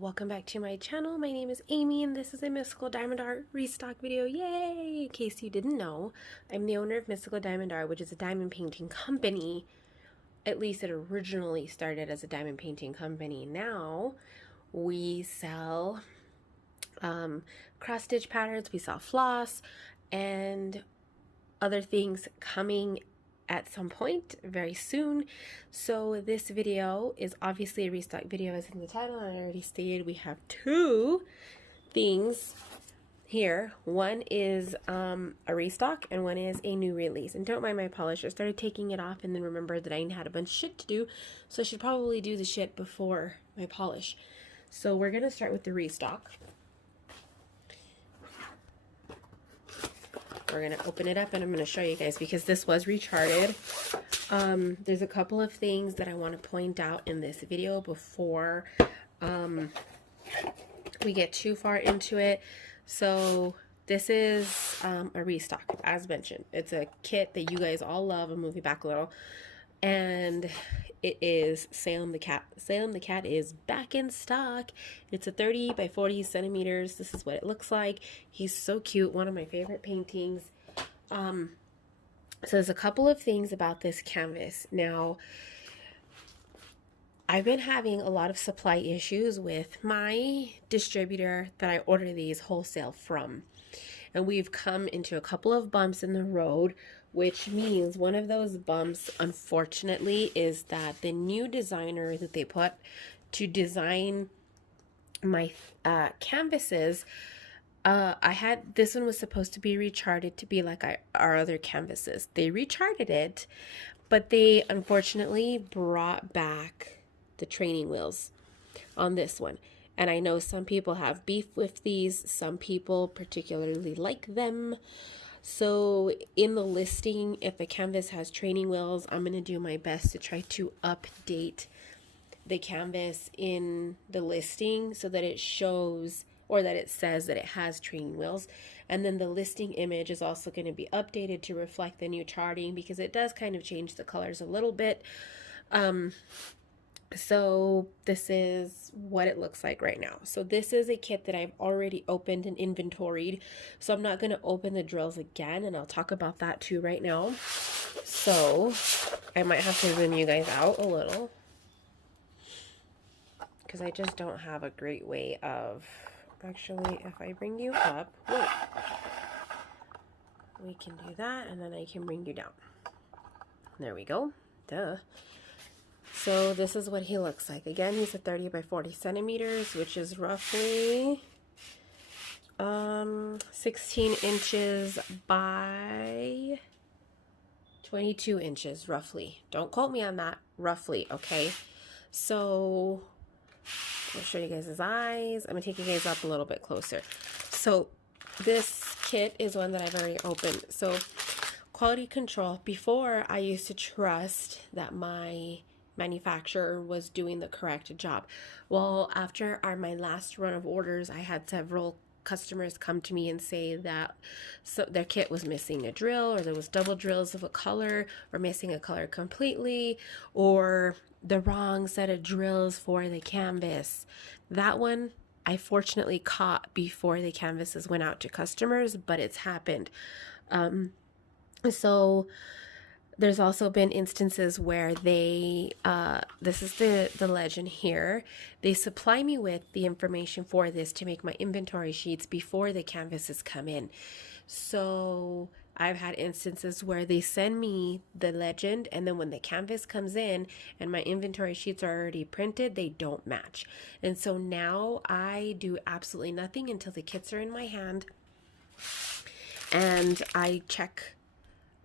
Welcome back to my channel. My name is Amy and this is a Mystical Diamond Art restock video. Yay! In case you didn't know, I'm the owner of Mystical Diamond Art, which is a diamond painting company. At least it originally started as a diamond painting company. Now we sell cross stitch patterns, we sell floss, and other things coming at some point very soon. So this video is obviously a restock video, as in the title, and I already stated we have two things here. One is a restock and one is a new release. And don't mind my polish, I started taking it off and then remembered that I had a bunch of shit to do, so I should probably do the shit before my polish. So we're gonna start with the restock. We're going to open it up and I'm going to show you guys because this was recharted. There's a couple of things that I want to point out in this video before we get too far into it. So this is a restock, as mentioned. It's a kit that you guys all love. I'll move you back a little. And it is Salem the Cat. Salem the Cat is back in stock. It's a 30 by 40 centimeters. This is what it looks like. He's so cute. One of my favorite paintings. So there's a couple of things about this canvas. Now, I've been having a lot of supply issues with my distributor that I order these wholesale from. And we've come into a couple of bumps in the road, which means one of those bumps, unfortunately, is that the new designer that they put to design my canvases, this one was supposed to be recharted to be like our other canvases. They recharted it, but they unfortunately brought back the training wheels on this one. And I know some people have beef with these. Some people particularly like them. So in the listing, if the canvas has training wheels, I'm going to do my best to try to update the canvas in the listing so that it shows, or that it says that it has training wheels. And then the listing image is also going to be updated to reflect the new charting because it does kind of change the colors a little bit. So this is what it looks like right now. So this is a kit that I've already opened and inventoried. So I'm not going to open the drills again, and I'll talk about that too right now. So I might have to zoom you guys out a little because I just don't have a great way of, actually, if I bring you up, whoa, we can do that, and then I can bring you down. There we go. Duh. So this is what he looks like. Again, he's a 30 by 40 centimeters, which is roughly 16 inches by 22 inches, roughly. Don't quote me on that, roughly, okay? So I'll show you guys his eyes. I'm going to take you guys up a little bit closer. So this kit is one that I've already opened. So quality control. Before, I used to trust that my manufacturer was doing the correct job. Well, after my last run of orders, I had several customers come to me and say that their kit was missing a drill, or there was double drills of a color, or missing a color completely, or the wrong set of drills for the canvas. That one I fortunately caught before the canvases went out to customers, but it's happened. So there's also been instances where they, this is the legend here, they supply me with the information for this to make my inventory sheets before the canvases come in. So I've had instances where they send me the legend, and then when the canvas comes in and my inventory sheets are already printed, they don't match. And so now I do absolutely nothing until the kits are in my hand, and I check.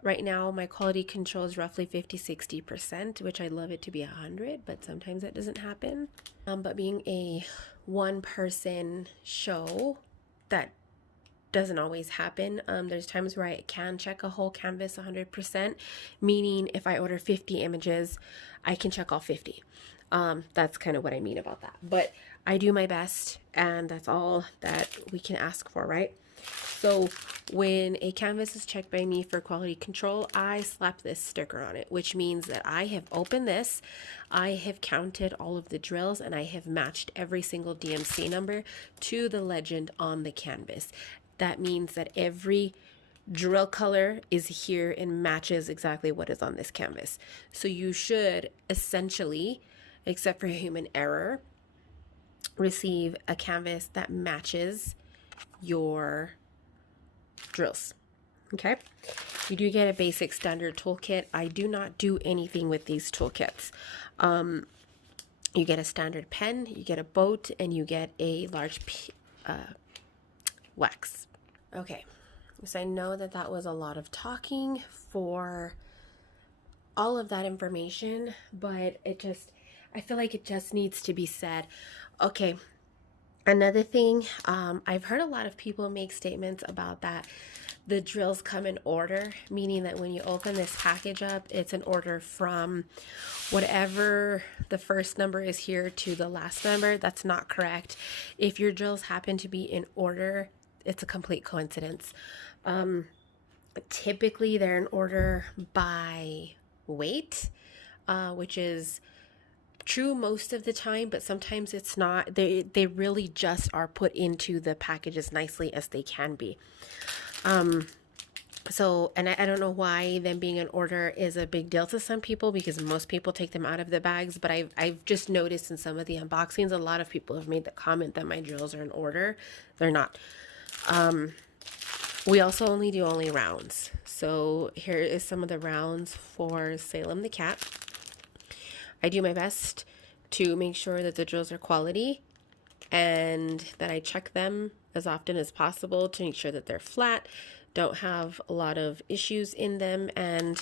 Right now, my quality control is roughly 50-60%, which I'd love it to be 100, but sometimes that doesn't happen. But being a one-person show, that doesn't always happen. There's times where I can check a whole canvas 100%, meaning if I order 50 images, I can check all 50. That's kind of what I mean about that. But I do my best, and that's all that we can ask for, right? So when a canvas is checked by me for quality control, I slap this sticker on it, which means that I have opened this, I have counted all of the drills, and I have matched every single DMC number to the legend on the canvas. That means that every drill color is here and matches exactly what is on this canvas. So you should essentially, except for human error, receive a canvas that matches your drills. Okay, you do get a basic standard toolkit. I do not do anything with these toolkits. You get a standard pen, you get a boat, and you get a large wax. Okay, so I know that that was a lot of talking for all of that information, but I feel like it just needs to be said. Okay, another thing, I've heard a lot of people make statements about that the drills come in order, meaning that when you open this package up, it's an order from whatever the first number is here to the last number. That's not correct. If your drills happen to be in order, it's a complete coincidence. Typically, they're in order by weight, which is true most of the time, but sometimes it's not. They really just are put into the package as nicely as they can be. So, and I don't know why them being in order is a big deal to some people, because most people take them out of the bags, but I've just noticed in some of the unboxings, a lot of people have made the comment that my drills are in order. They're not. We also only do rounds. So here is some of the rounds for Salem the cat. I do my best to make sure that the drills are quality and that I check them as often as possible to make sure that they're flat, don't have a lot of issues in them. And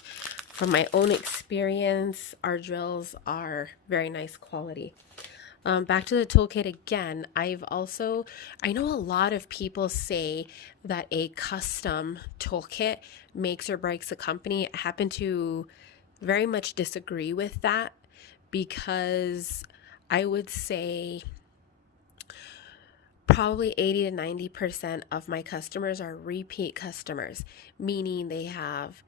from my own experience, our drills are very nice quality. Back to the toolkit again, I know a lot of people say that a custom toolkit makes or breaks a company. I happen to very much disagree with that, because I would say probably 80 to 90% of my customers are repeat customers, meaning they have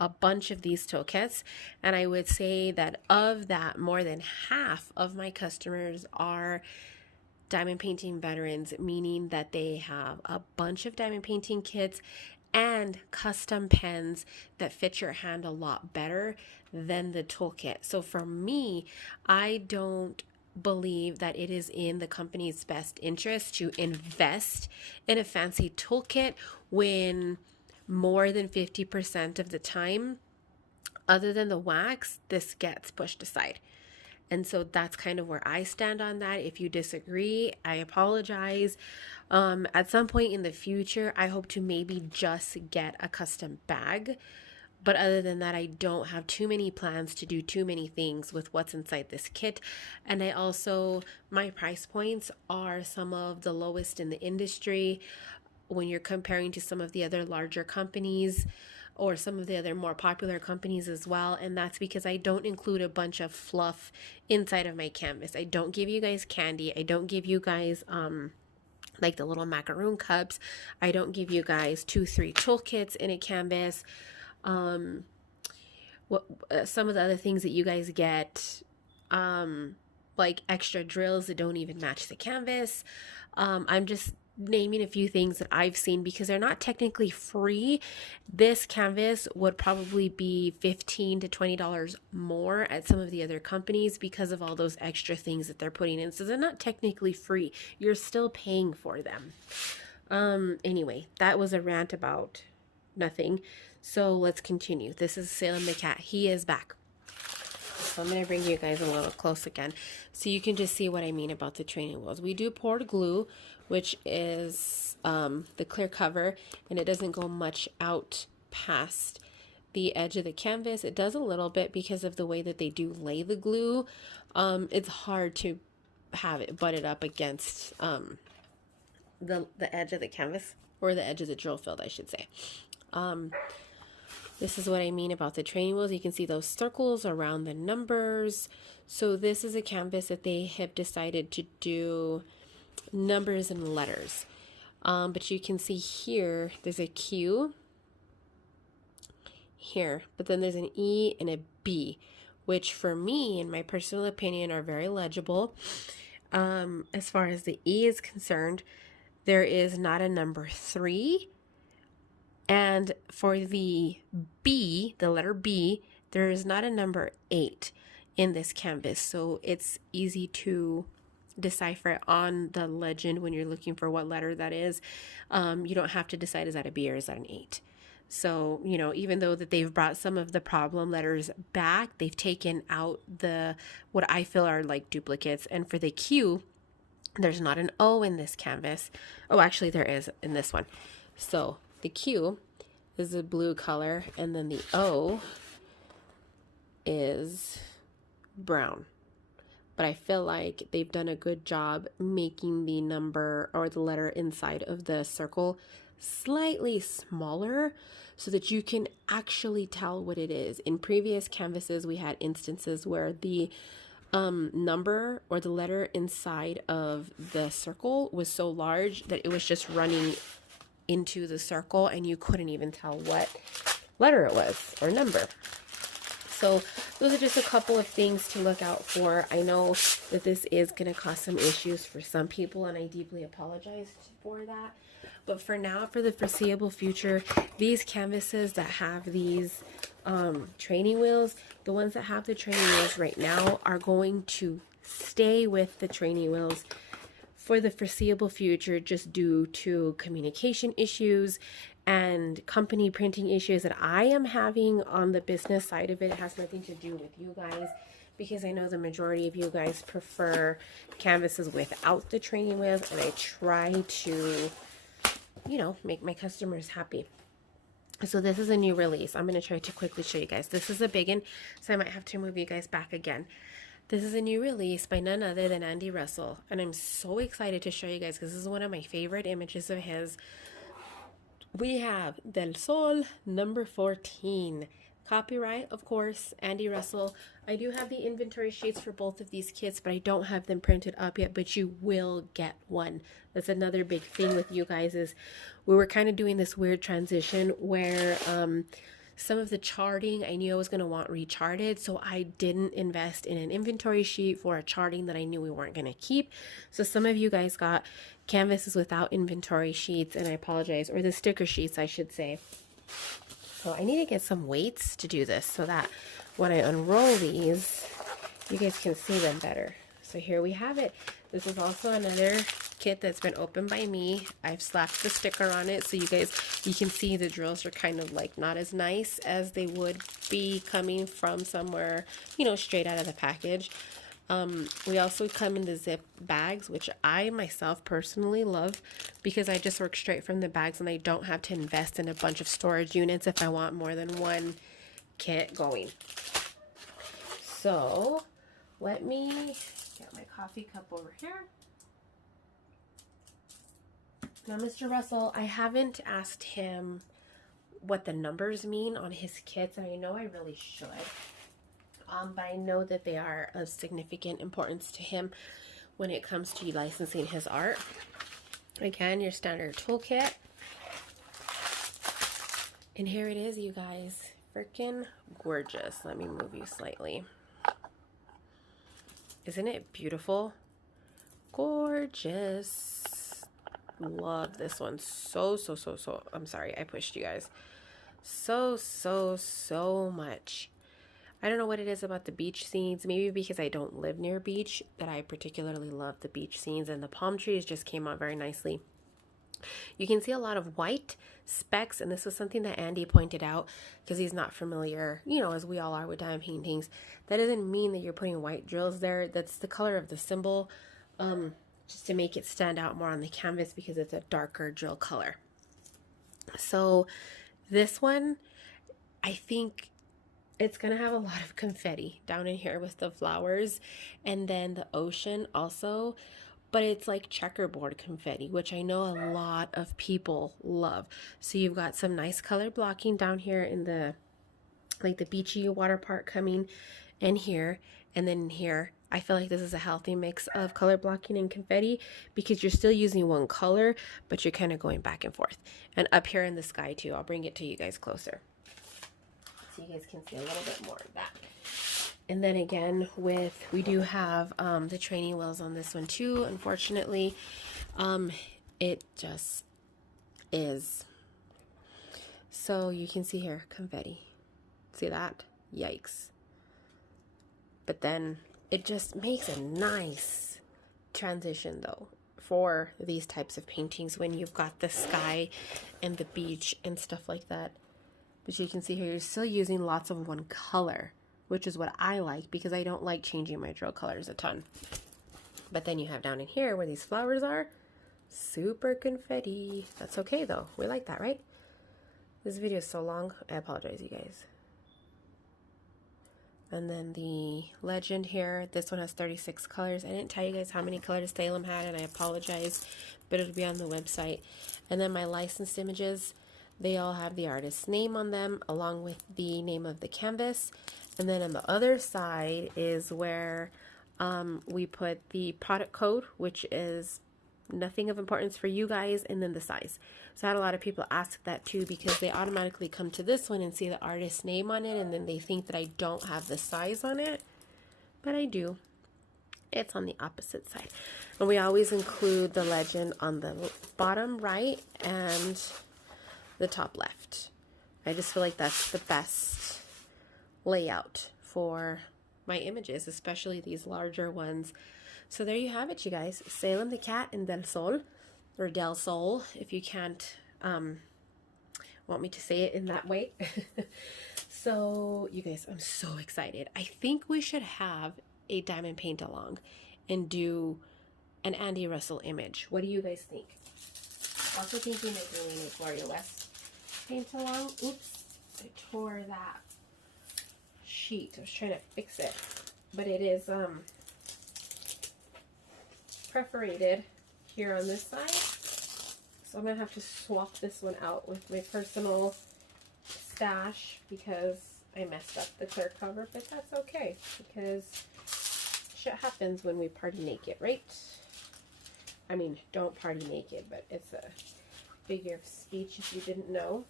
a bunch of these toolkits. And I would say that of that, more than half of my customers are diamond painting veterans, meaning that they have a bunch of diamond painting kits and custom pens that fit your hand a lot better than the toolkit. So for me, I don't believe that it is in the company's best interest to invest in a fancy toolkit when more than 50% of the time, other than the wax, this gets pushed aside. And so that's kind of where I stand on that. If you disagree, I apologize. At some point in the future, I hope to maybe just get a custom bag. But other than that, I don't have too many plans to do too many things with what's inside this kit. And my price points are some of the lowest in the industry when you're comparing to some of the other larger companies or some of the other more popular companies as well. And that's because I don't include a bunch of fluff inside of my canvas. I don't give you guys candy. I don't give you guys like the little macaroon cups. I don't give you guys 2-3 toolkits in a canvas. Some of the other things that you guys get, like extra drills that don't even match the canvas. I'm just naming a few things that I've seen because they're not technically free. This canvas would probably be $15 to $20 more at some of the other companies because of all those extra things that they're putting in. So they're not technically free. You're still paying for them. Anyway, that was a rant about nothing. So let's continue. This is Salem the cat. He is back. So I'm going to bring you guys a little close again so you can just see what I mean about the training wheels. We do poured glue, which is the clear cover, and it doesn't go much out past the edge of the canvas. It does a little bit because of the way that they do lay the glue. It's hard to have it butted up against the edge of the canvas, or the edge of the drill field, I should say. This is what I mean about the training wheels. You can see those circles around the numbers. So this is a canvas that they have decided to do numbers and letters. But you can see here, there's a Q here, but then there's an E and a B, which for me, in my personal opinion, are very legible. As far as the E is concerned, there is not a number 3. And for the B, the letter B, there is not a number 8 in this canvas. So it's easy to decipher on the legend when you're looking for what letter that is. You don't have to decide, is that a B or is that an 8? So, you know, even though that they've brought some of the problem letters back, they've taken out the what I feel are like duplicates. And for the Q, there's not an O in this canvas. Oh, actually there is in this one. So the Q is a blue color, and then the O is brown. But I feel like they've done a good job making the number or the letter inside of the circle slightly smaller so that you can actually tell what it is. In previous canvases, we had instances where the number or the letter inside of the circle was so large that it was just running into the circle and you couldn't even tell what letter it was or number. So those are just a couple of things to look out for. I know that this is going to cause some issues for some people, and I deeply apologize for that. But for now, for the foreseeable future, these canvases that have these training wheels, the ones that have the training wheels right now are going to stay with the training wheels for the foreseeable future, just due to communication issues and company printing issues that I am having on the business side of it. It has nothing to do with you guys, because I know the majority of you guys prefer canvases without the training wheels, and I try to, you know, make my customers happy. So this is a new release. I'm going to try to quickly show you guys. This is a big one, so I might have to move you guys back again. This is a new release by none other than Andy Russell, and I'm so excited to show you guys because this is one of my favorite images of his. We have Del Sol number 14. Copyright, of course, Andy Russell. I do have the inventory sheets for both of these kits, but I don't have them printed up yet, but you will get one. That's another big thing with you guys, is we were kind of doing this weird transition where some of the charting I knew I was going to want recharted, so I didn't invest in an inventory sheet for a charting that I knew we weren't going to keep. So some of you guys got canvases without inventory sheets, and I apologize, or the sticker sheets I should say. So I need to get some weights to do this so that when I unroll these, you guys can see them better. So here we have it. This is also another kit that's been opened by me. I've slapped the sticker on it so you can see the drills are kind of like not as nice as they would be coming from somewhere, you know, straight out of the package. We also come in the zip bags, which I myself personally love because I just work straight from the bags and I don't have to invest in a bunch of storage units if I want more than one kit going. So let me get my coffee cup over here. Now, Mr. Russell, I haven't asked him what the numbers mean on his kits, and I know I really should. But I know that they are of significant importance to him when it comes to licensing his art. Again, your standard toolkit. And here it is, you guys. Freaking gorgeous. Let me move you slightly. Isn't it beautiful? Gorgeous. Love this one so I'm sorry I pushed you guys so much. I don't know what it is about the beach scenes, maybe because I don't live near beach, that I particularly love the beach scenes, and the palm trees just came out very nicely. You can see a lot of white specks, and this was something that Andy pointed out because he's not familiar, you know, as we all are with diamond paintings. That doesn't mean that you're putting white drills there. That's the color of the symbol, just to make it stand out more on the canvas because it's a darker drill color. So this one, I think it's going to have a lot of confetti down in here with the flowers and then the ocean also, but it's like checkerboard confetti, which I know a lot of people love. So you've got some nice color blocking down here in the, like the beachy water part coming in here, and then here I feel like this is a healthy mix of color blocking and confetti because you're still using one color, but you're kind of going back and forth. And up here in the sky too, I'll bring it to you guys closer so you guys can see a little bit more of that. And then again, we do have the training wheels on this one too. Unfortunately, it just is. So you can see here, confetti. See that? Yikes. But then it just makes a nice transition though for these types of paintings when you've got the sky and the beach and stuff like that. But you can see here, you're still using lots of one color, which is what I like because I don't like changing my drill colors a ton. But then you have down in here where these flowers are, super confetti. That's okay though. We like that, right? This video is so long. I apologize, you guys. And then the legend here, this one has 36 colors. I didn't tell you guys how many colors Salem had, and I apologize, but it'll be on the website. And then my licensed images, they all have the artist's name on them, along with the name of the canvas. And then on the other side is where we put the product code, which is nothing of importance for you guys, and then the size. So I had a lot of people ask that too because they automatically come to this one and see the artist's name on it, and then they think that I don't have the size on it, but I do. It's on the opposite side. And we always include the legend on the bottom right and the top left. I just feel like that's the best layout for my images, especially these larger ones. So there you have it, you guys. Salem the cat and Del Sol, or Del Sol, if you can't want me to say it in that way. So you guys, I'm so excited. I think we should have a diamond paint along and do an Andy Russell image. What do you guys think? Also thinking of doing a Gloria West paint along. Oops, I tore that sheet. I was trying to fix it, but it is perforated here on this side, so I'm gonna have to swap this one out with my personal stash because I messed up the clear cover, but that's okay because shit happens when we party naked, right? I mean, don't party naked, but it's a figure of speech if you didn't know.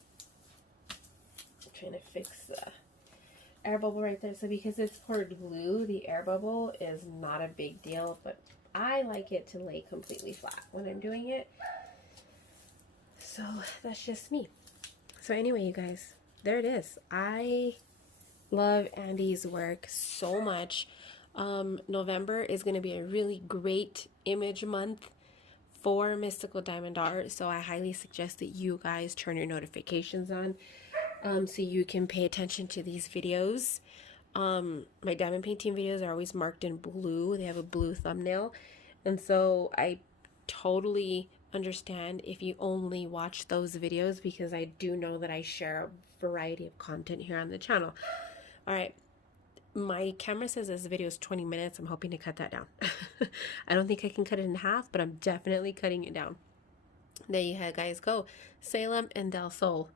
I'm trying to fix the air bubble right there. So because it's poured glue, the air bubble is not a big deal, but I like it to lay completely flat when I'm doing it. So that's just me. So anyway, you guys, there it is. I love Andy's work so much. November is going to be a really great image month for Mystical Diamond Art. So I highly suggest that you guys turn your notifications on so you can pay attention to these videos. My diamond painting videos are always marked in blue. They have a blue thumbnail. And so I totally understand if you only watch those videos because I do know that I share a variety of content here on the channel. All right. My camera says this video is 20 minutes. I'm hoping to cut that down. I don't think I can cut it in half, but I'm definitely cutting it down. There you guys go. Salem and Del Sol.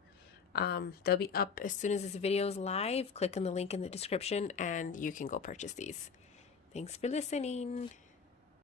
They'll be up as soon as this video is live. Click on the link in the description and you can go purchase these. Thanks for listening.